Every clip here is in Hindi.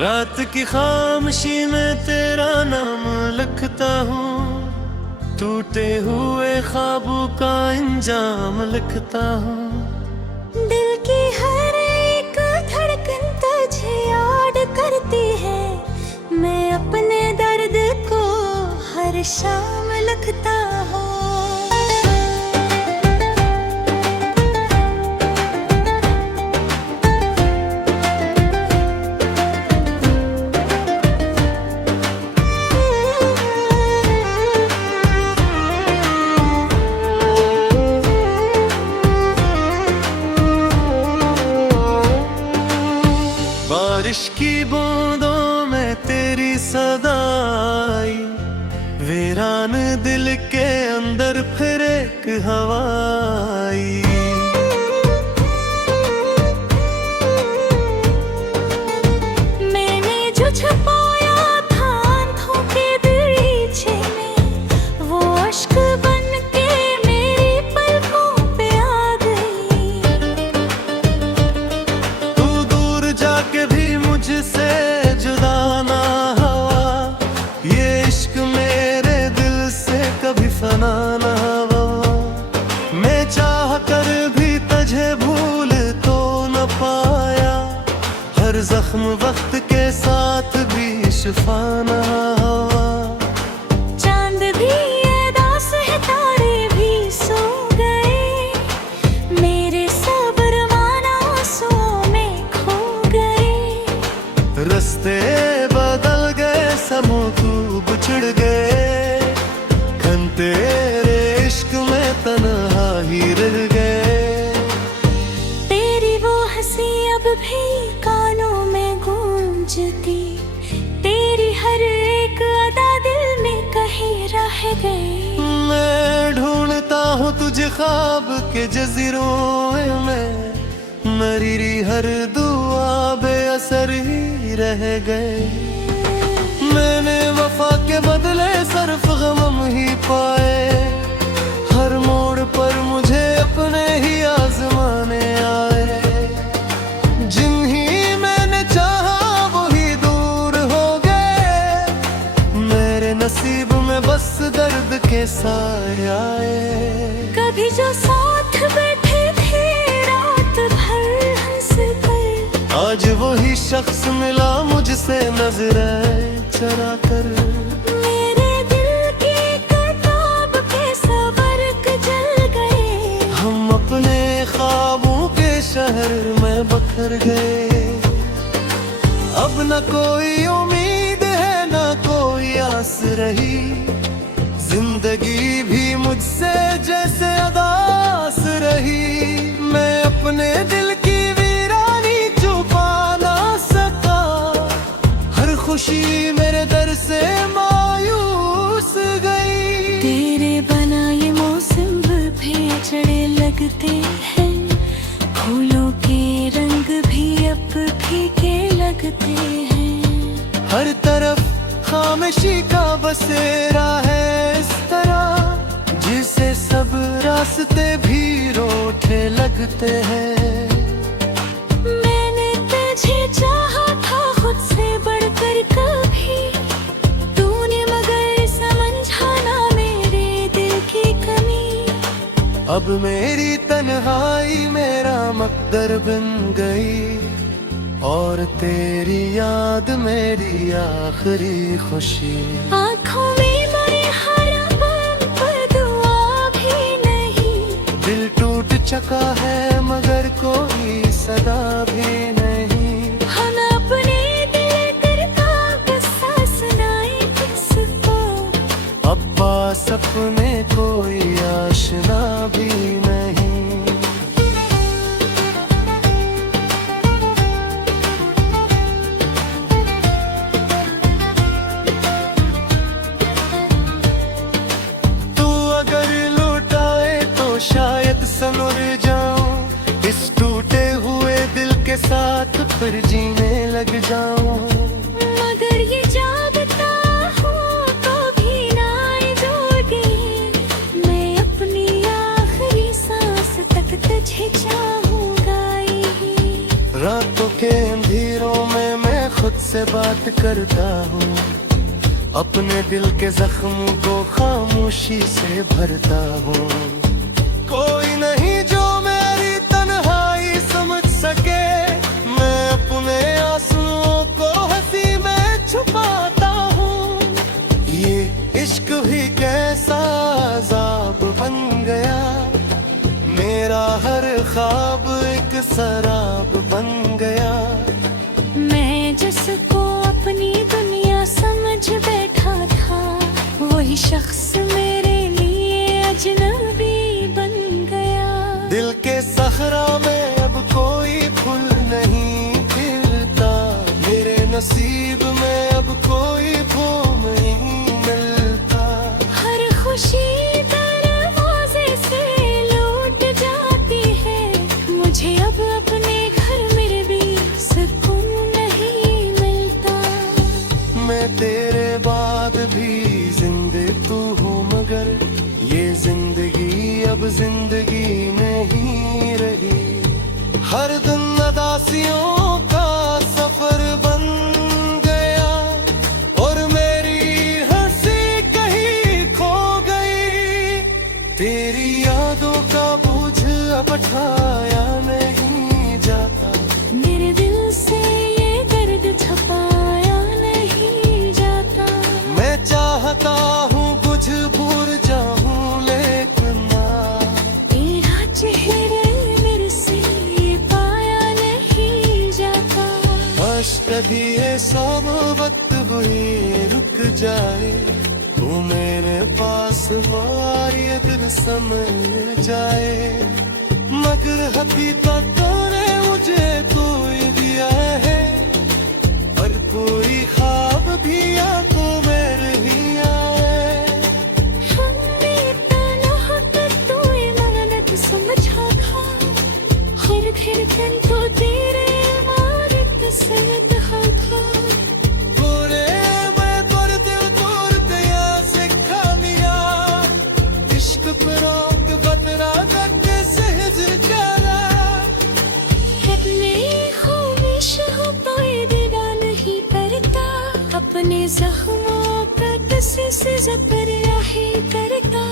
रात की खामोशी में तेरा नाम लिखता हूँ, टूटे हुए ख्वाबों का इंजाम लिखता हूँ। दिल की हर एक धड़कन तुझे याद करती है, मैं अपने दर्द को हर शाम लिखता हूँ। बारिश की बूंदों में तेरी सदाई, वीरान दिल के अंदर फिर एक हवाई। मैंने जो छुपाया था आँखों के दरीचे में, वो अश्क बन के मेरी पलकों पे आ गई। तू दूर जाके भी मुझसे जुदा ना हुआ, ये इश्क मेरे दिल से कभी फना ना हुआ। मैं चाह कर भी तुझे भूल तो न पाया, हर जख्म वक्त के साथ भी शिफा ना हुआ। चांद भी उदास है, तारे भी सो गए, मेरे सब्र माना आंसुओं में खो गए। रास्ते बदल गए, समों खूब छिड़ गए, घन तेरे इश्क में तन्हा ही रह गए। तेरी वो हंसी अब भी कानों में गूंजती, तेरी हर एक अदा दिल में कहीं रह गई। मैं ढूंढता हूँ तुझे ख्वाब के जजीरों में, मेरी हर दुआ बेअसर ही रह गए। मैंने वफा के बदले सिर्फ गम ही पाए, हर मोड़ पर मुझे अपने ही आजमाने आए। जिन्हीं मैंने चाहा वही दूर हो गए, मेरे नसीब में बस दर्द के साए आए। कभी जो साथ बैठे थे रात भर हंस कर, आज वही शख्स मिला मुझसे नजरें चरा कर। मेरे दिल की किताब के सबर्क जल गए, हम अपने ख्वाबों के शहर में बखर गए। अब न कोई उम्मीद है, न कोई आस रही, जिंदगी भी मुझसे जैसे अदास रही। मैं अपने दिल की वीरानी छुपा ना सका, हर खुशी मेरे दर से मायूस गई। तेरे बनाए मौसम भी चढ़े लगते हैं, फूलों के रंग भी अब फीके लगते हैं। हर तरफ खामोशी का बसेरा है इस तरह, जिसे सब रास्ते भी रूठे लगते हैं। मैंने तुझे चाहा था खुद से बढ़कर कभी, तूने मगर समझा ना मेरे दिल की कमी। अब मेरी तन्हाई मेरा मकदर बन गई, और तेरी याद मेरी आखिरी खुशी। आँखों में मेरे हर पल पर दुआ भी नहीं, दिल टूट चुका है मगर कोई सदा भी नहीं। हम अपने दिल करता किस्सा सुनाए किसको, अब पास अपने कोई आशना भी नहीं। शायद सनुर जाऊं इस टूटे हुए दिल के साथ, फिर जीने लग जाऊं। मगर ये जागता हूँ तो भी ना जोगे, मैं अपनी आखिरी से बात करता हूँ, अपने दिल के जख्म को खामोशी से भरता हूँ। कोई नहीं जो मेरी तन्हाई समझ सके, मैं अपने आंसुओं को हंसी में छुपाता हूँ। ये इश्क भी कैसा अज़ाब बन गया, मेरा हर ख्वाब एक शराब बन गया। मैं जिसको अपनी दुनिया समझ बैठा था, वही शख्स मेरे लिए अजनबी बन गया। दिल के सहरा में अब कोई फूल नहीं खिलता, मेरे नसीब में अब कोई फूल नहीं मिलता। हर खुशी दरवाजे से लौट जाती है, मुझे अब अपने घर में भी सुकून नहीं मिलता। मैं तेरे बाद भी जिंदगी तू हूँ, मगर ये जिंदगी अब जिंदगी नहीं रही। हर दिन अदासियों का सफर बन गया, और मेरी हंसी कहीं खो गई। तेरी यादों का बोझ अब उठाया नहीं जाता, मेरे दिल से ये दर्द छपाया नहीं जाता। मैं चाहता हूँ बुझ भूल जाऊँ, लेकिन ना तेरा चेहरा मेरे से ये पाया नहीं जाता। बस कभी ये सब वक्त हुई रुक जाए, तू मेरे पास बार ये दिल समझ जाए। मगर हकीकत तूने मुझे तो दिया है, पर कोई ख्वाब भी आंखों में नहीं आए। हमने इतना हक तो इमानत समझा था, हर धड़कन तो तेरे इमारत समझ था। तूने मैं तोड़ दिल तोड़ दिया सिखा लिया, इश्क पर रोक बतरा करके सहज करा। अपने खामोश हो पाए दिला नहीं करता, अपने जख्मों का किसी से ज़िक्र ही करता।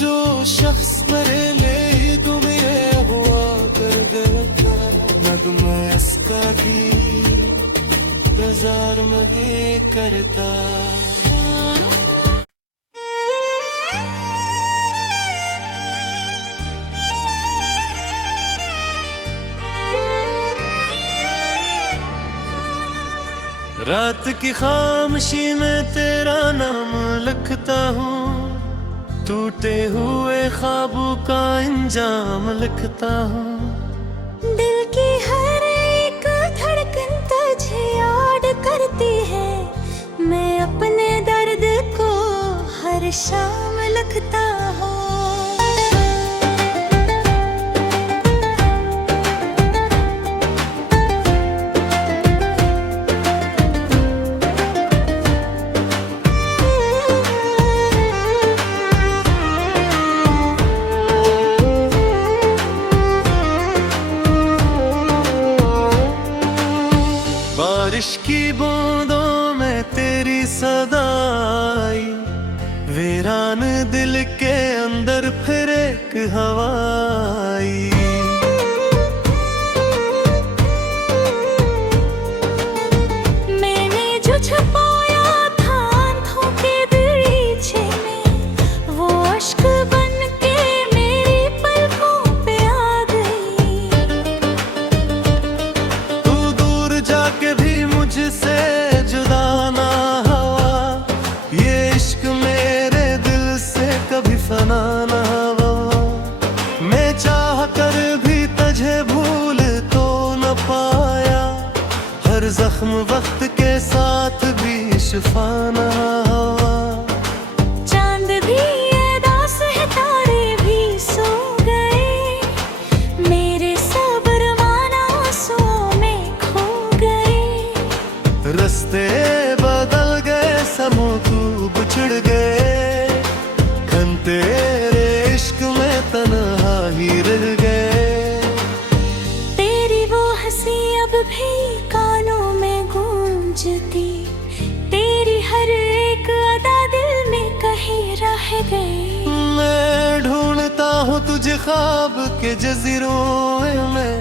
जो शख्स मेरे लिए दुनिया हुआ कर गया था, नगम इसका भी बाजार में भी करता। रात की खामोशी में तेरा नाम लिखता हूँ, टूटे हुए ख्वाबों का इंजाम लिखता हूँ। दिल की हर एक धड़कन तुझे याद करती है, मैं अपने दर्द को हर शाम लिखता हूँ। बारिश की बूंदों में तेरी सदाई, वीरान दिल के अंदर फिर एक हवाई। मैंने जो छुपाया था आंखों के दरीचे में, वो अश्क बन के मेरी पलकों पे आ गई। तू दूर जाके भी मुझसे जुदा ना हुआ, ये इश्क मेरे दिल से कभी फना ना हुआ। मैं चाह कर भी तुझे भूल तो न पाया, हर जख्म वक्त के साथ भी शिफा ना हुआ। चांद भी उदास है, तारे भी सो गए, मेरे सब्र माना आंसुओं में खो गए। रास्ते बदल गए, समों तू बिछड़ गए, खन तेरे इश्क में तन्हा ही रह गए। तेरी वो हंसी अब भी कानों में गूंज गए। मैं ढूंढता हूँ तुझे ख्वाब के जजीरों में,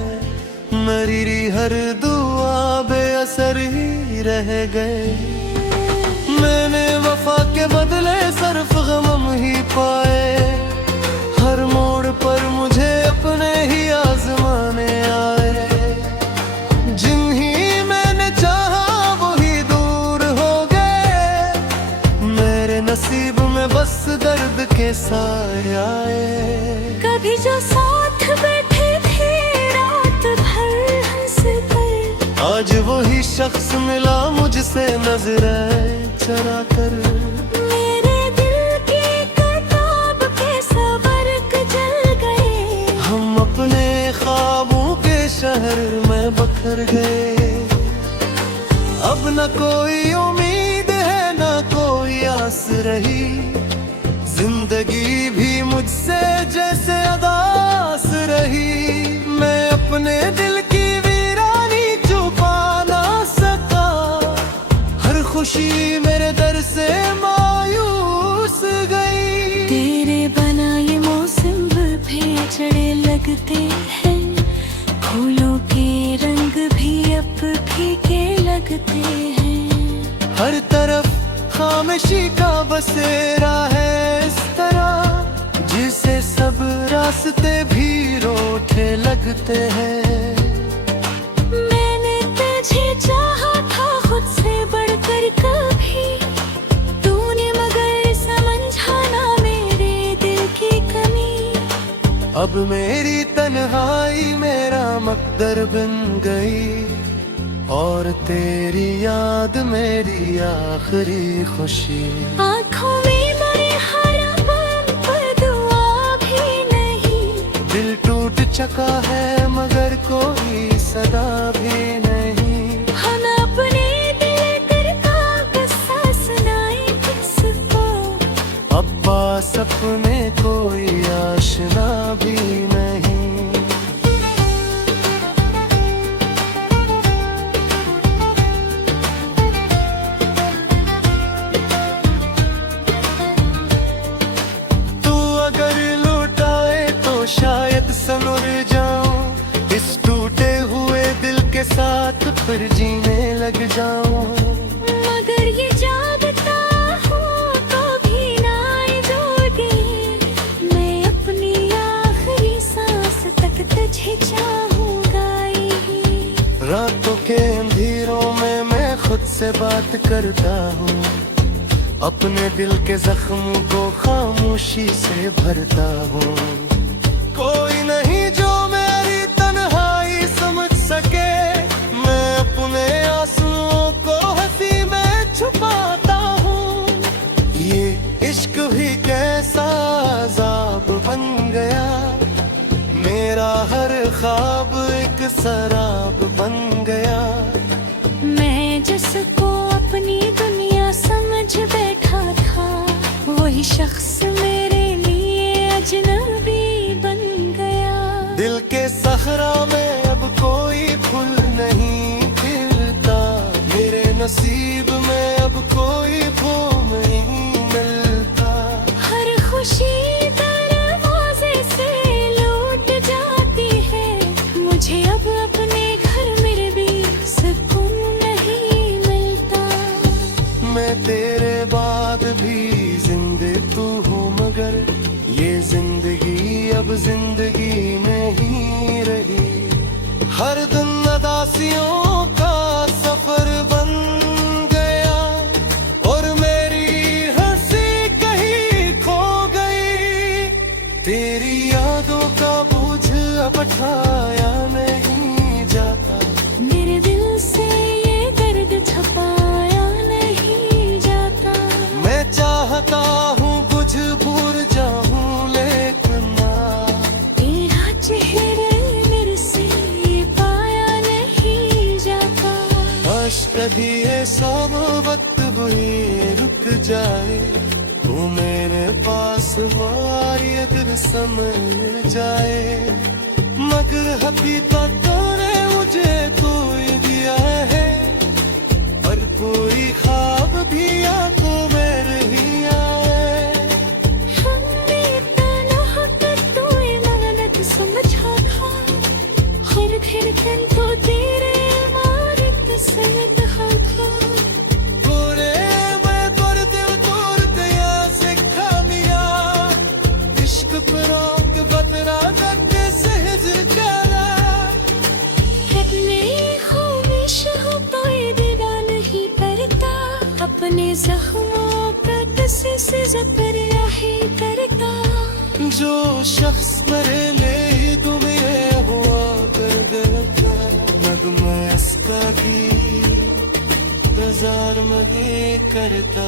मेरी हर दुआ बेअसर ही रह गए। मैंने वफा के बदले सिर्फ गम ही पाए, हर मोड़ पर मुझे अपने ही आजमाने आए। जिन्हीं मैंने चाहा वही दूर हो गए, मेरे नसीब में बस दर्द के साए आए। कभी जो साथ बैठे थे रात भर हंस कर, आज वही शख्स मिला मुझसे नजरें चरा कर। मेरे दिल की किताब के सबर्क जल गए, हम अपने ख्वाबों के शहर में बखर गए। अब न कोई उम्मीद है न कोई आस रही, जिंदगी भी मुझसे जैसे अदास रही। मैं अपने दिल की वीरानी छुपा ना सका, हर खुशी मेरे दर से मायूस गई। तेरे बनाए मौसम भेजड़े लगते हैं, फूलों के रंग भी अब फीके लगते हैं। हर तरफ खामोशी का बसेरा है इस तरह, जिसे सब रास्ते भी रूठे लगते हैं। मैंने तुझे चाहा था खुद से बढ़कर कभी, तूने मगर समझा ना मेरे दिल की कमी। अब मेरी तन्हाई मेरा मकदर बन गई, और तेरी याद मेरी आखिरी खुशी। आँखों में मरे हर पल पर दुआ भी नहीं, दिल टूट चुका है मगर कोई सदा भी नहीं। हम अपने दिल कर का किस्सा सुनाए किसको, अब पास अपने कोई आशना भी नहीं। शायद सनुर जाऊं इस टूटे हुए दिल के साथ, फिर जीने लग जाऊं। मगर ये जागता हूँ तो भी ना जोगे, मैं अपनी आखिरी सांस तक तुझे चाहूँगा ही। रातों के अंधेरों में मैं खुद से बात करता हूँ, अपने दिल के जख्म को खामोशी से भरता हूँ। कोई नहीं जो मेरी तन्हाई समझ सके, मैं अपने आंसुओं को हंसी में छुपाता हूँ। ये इश्क भी कैसा अज़ाब बन गया, मेरा हर ख्वाब एक शराब बन गया। मैं जिसको अपनी दुनिया समझ बैठा था, वही शख्स मेरे लिए अजनबी बन गया। दिल के सहरा में अब कोई फूल नहीं खिलता, मेरे नसीब में अब कोई फूल नहीं मिलता। हर खुशी दरवाजे से लौट जाती है, मुझे अब अपने घर मेरे भी सुकून नहीं मिलता। मैं तेरे बाद भी जिंदे तू हूँ, मगर ये जिंदगी अब जिंदगी नहीं रही। हर दिन अदासियों का सफर बन गया, और मेरी हंसी कहीं खो गई। तेरी यादों का बोझ अब उठाया नहीं जाता, मेरे दिल से ये दर्द छुपाया नहीं जाता। मैं चाहता हूँ बुझ भूल जाऊं, लेकिन ना तेरा चेहरा मेरे से ये पाया नहीं जाता। काश कभी ये सब वक्त वही रुक जाए, तू मेरे पास ये दिल समझ जाए। मगर हकीकत तूने मुझे कोई दिया है, पर कोई ख्वाब भी आंखों में नहीं आए। अर्ज पर ही करता जो शख्स मेरे लिए तुम ये हुआ कर देता नगमा इसका गीत बाजार में भी करता